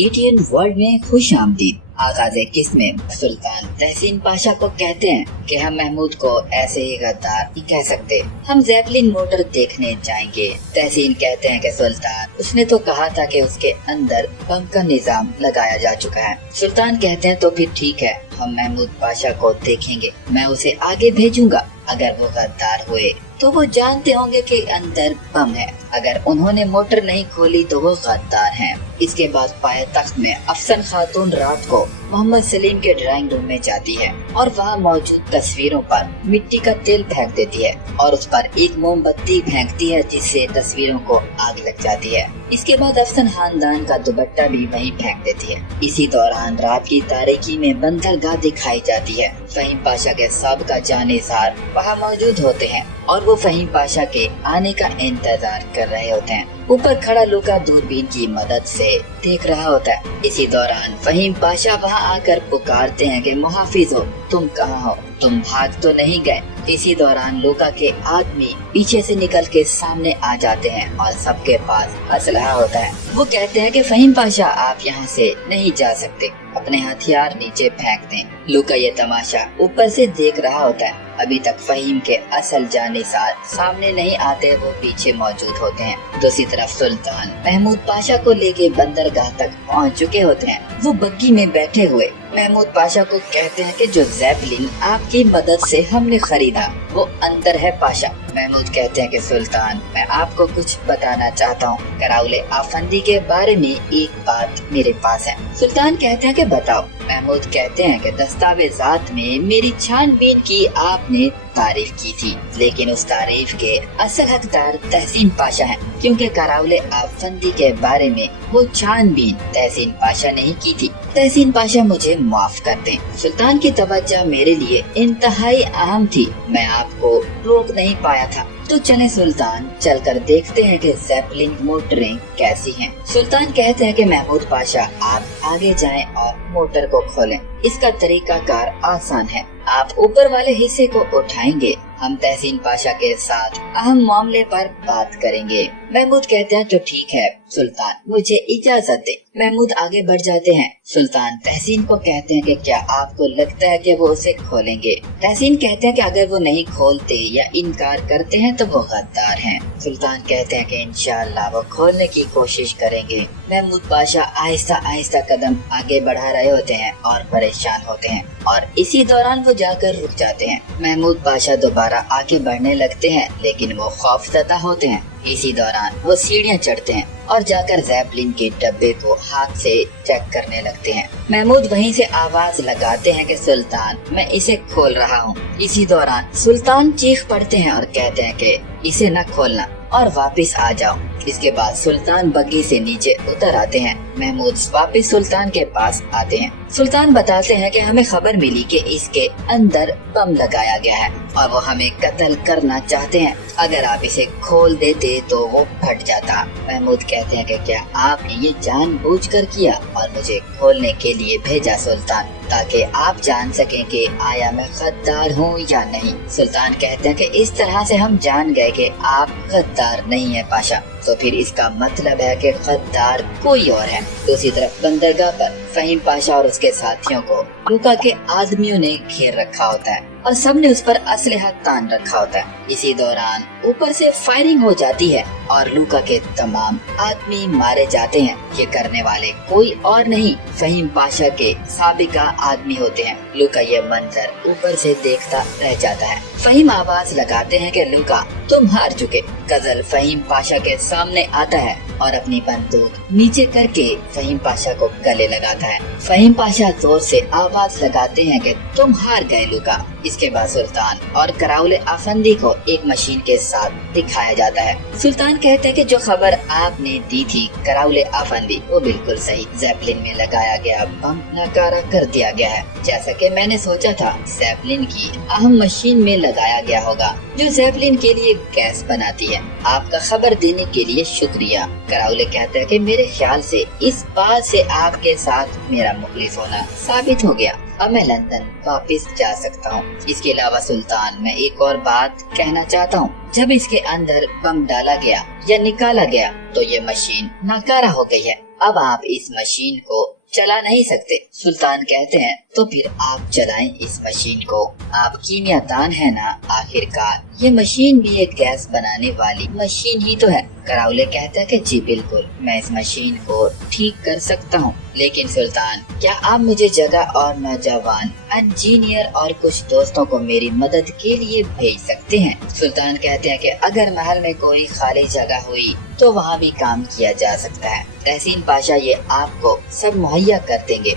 ATN world में खुश आमदीद। आगाज़े किस्त में सुल्तान तहसीन पाशा को कहते हैं कि हम महमूद को ऐसे ही गद्दार नहीं कह सकते, हम ज़ेपलिन मोटर देखने जाएंगे। तहसीन कहते हैं कि सुल्तान, उसने तो कहा था कि उसके अंदर बम का निजाम लगाया जा चुका है। सुल्तान कहते हैं तो फिर ठीक है, हम महमूद पाशा को देखेंगे, मैं उसे आगे भेजूंगा। अगर वो गद्दार हुए तो वो जानते होंगे कि अंदर बम है, अगर उन्होंने मोटर नहीं खोली तो वो गद्दार हैं। इसके बाद पायतख्त में अफसन खातून रात को मोहम्मद सलीम के ड्राइंग रूम में जाती है और वहाँ मौजूद तस्वीरों पर मिट्टी का तेल फेंक देती है और उस पर एक मोमबत्ती फेंकती है जिससे तस्वीरों को आग लग जाती है। इसके बाद अफसन खानदान का दुपट्टा भी वहीं फेंक देती है। इसी दौरान रात की तारीकी में बंदरगाह दिखाई जाती है। फहीम पाशा के साबिका जानिसार वहाँ मौजूद होते हैं और वो फहीम पाशा के आने का इंतजार कर रहे होते हैं। ऊपर खड़ा लूका दूरबीन की मदद से देख रहा होता है। इसी दौरान फहीम पाशा वहाँ आकर पुकारते हैं कि मुहाफिज हो, तुम कहाँ हो, तुम भाग तो नहीं गए। इसी दौरान लूका के आदमी पीछे से निकल के सामने आ जाते हैं और सबके पास असलहा होता है। वो कहते हैं कि फहीम पाशा, आप यहाँ से नहीं जा सकते, अपने हथियार नीचे फेंक दें। लूका ये तमाशा ऊपर से देख रहा होता है। अभी तक फहीम के असल जानिसार सामने नहीं आते, वो पीछे मौजूद होते हैं। दूसरी तरफ सुल्तान महमूद पाशा को लेके बंदरगाह तक पहुंच चुके होते हैं। वो बग्गी में बैठे हुए महमूद पाशा को कहते हैं कि जो ज़ेपलिन आपकी मदद से हमने खरीदा वो अंदर है पाशा। महमूद कहते हैं कि सुल्तान, मैं आपको कुछ बताना चाहता हूँ, कराउले आफंदी के बारे में एक बात मेरे पास है। सुल्तान कहते हैं कि बताओ। महमूद कहते हैं कि दस्तावेजात में मेरी छानबीन की आपने तारीफ की थी, लेकिन उस तारीफ के असल हकदार तहसीन पाशा हैं, क्योंकि कराउले आफंदी के बारे में वो छानबीन तहसीन पाशा ने ही की थी। तहसीन पाशा, मुझे माफ कर दें, सुल्तान की तवज्जो मेरे लिए इंतहाई अहम थी, मैं आपको रोक नहीं पाया था। तो चले सुल्तान, चलकर देखते हैं कि ज़ेपलिन मोटरें कैसी हैं। सुल्तान कहते हैं कि महमूद पाशा, आप आगे जाएं और मोटर को खोलें। इसका तरीकाकार आसान है, आप ऊपर वाले हिस्से को उठाएंगे, हम तहसीन पाशा के साथ अहम मामले पर बात करेंगे। महमूद कहते हैं तो ठीक है सुल्तान, मुझे इजाजत दे। महमूद आगे बढ़ जाते हैं। सुल्तान तहसीन को कहते हैं कि क्या आपको लगता है कि वो उसे खोलेंगे? तहसीन कहते हैं कि अगर वो नहीं खोलते या इनकार करते हैं तो वो गद्दार हैं। सुल्तान कहते हैं कि इंशाअल्लाह वो खोलने की कोशिश करेंगे। महमूद पाशा आहिस्ता आहिस्ता कदम आगे बढ़ा रहे होते हैं और परेशान होते हैं और इसी दौरान वो जाकर रुक जाते हैं। महमूद पाशा दोबारा आगे बढ़ने लगते हैं, लेकिन वो खौफज़दा होते हैं। इसी दौरान वो सीढ़ियाँ चढ़ते हैं और जाकर ज़ेपलिन के डब्बे को हाथ से चेक करने लगते हैं। महमूद वहीं से आवाज लगाते हैं कि सुल्तान, मैं इसे खोल रहा हूँ। इसी दौरान सुल्तान चीख पड़ते हैं और कहते हैं कि इसे न खोलना और वापस आ जाओ। इसके बाद सुल्तान बग्गी से नीचे उतर आते हैं। महमूद वापस सुल्तान के पास आते हैं। सुल्तान बताते हैं कि हमें खबर मिली कि इसके अंदर बम लगाया गया है और वो हमें कत्ल करना चाहते हैं, अगर आप इसे खोल देते तो वो फट जाता। महमूद कहते हैं कि क्या आपने ये जानबूझकर किया और मुझे खोलने के लिए भेजा सुल्तान, ताकि आप जान सकें कि आया मैं गद्दार हूँ या नहीं? सुल्तान कहते हैं कि इस तरह से हम जान गए कि आप गद्दार नहीं है पाशा, तो फिर इसका मतलब है कि गद्दार कोई और है। दूसरी तरफ बंदरगाह पर फहीम पाशा और उसके साथियों को लूका के आदमियों ने घेर रखा होता है और सबने उस पर असलहा तान रखा होता है। इसी दौरान ऊपर से फायरिंग हो जाती है और लूका के तमाम आदमी मारे जाते हैं। ये करने वाले कोई और नहीं, फहीम पाशा के साबिका आदमी होते हैं। लूका ये मंजर ऊपर से देखता रह जाता है। फहीम आवाज लगाते हैं कि लूका, तुम हार चुके। गजल फहीम पाशा के सामने आता है और अपनी बंदूक नीचे करके फहीम पाशा को गले लगाता है। फहीम पाशा जोर से आवाज लगाते हैं कि तुम हार गए लूका। इसके बाद सुल्तान और कराउले आफंदी को एक मशीन के साथ दिखाया जाता है। सुल्तान कहते हैं कि जो खबर आपने दी थी कराउले आफंदी, वो बिल्कुल सही, ज़ेपलिन में लगाया गया बम नकारा कर दिया गया है। जैसा कि मैंने सोचा था, ज़ेपलिन की अहम मशीन में लगाया गया होगा जो ज़ेपलिन के लिए गैस बनाती है। आपका खबर देने के लिए शुक्रिया। कराउले कहते हैं कि मेरे ख्याल से इस बात से आपके साथ मेरा मुखलिस होना साबित हो गया, अब मैं लंदन वापस जा सकता हूँ। इसके अलावा सुल्तान, मैं एक और बात कहना चाहता हूँ, जब इसके अंदर बम डाला गया या निकाला गया तो ये मशीन नाकारा हो गई है अब आप इस मशीन को चला नहीं सकते। सुल्तान कहते हैं तो फिर आप चलाएं इस मशीन को, आप कीमियादान है ना, आखिरकार ये मशीन भी एक गैस बनाने वाली मशीन ही तो है। कराउले कहता है कि जी बिल्कुल, मैं इस मशीन को ठीक कर सकता हूँ, लेकिन सुल्तान क्या आप मुझे जगह और नौजवान इंजीनियर और कुछ दोस्तों को मेरी मदद के लिए भेज सकते हैं। सुल्तान कहते हैं कि अगर महल में कोई खाली जगह हुई तो वहाँ भी काम किया जा सकता है। तहसीन पाशा ये आपको सब मुहैया कर देंगे।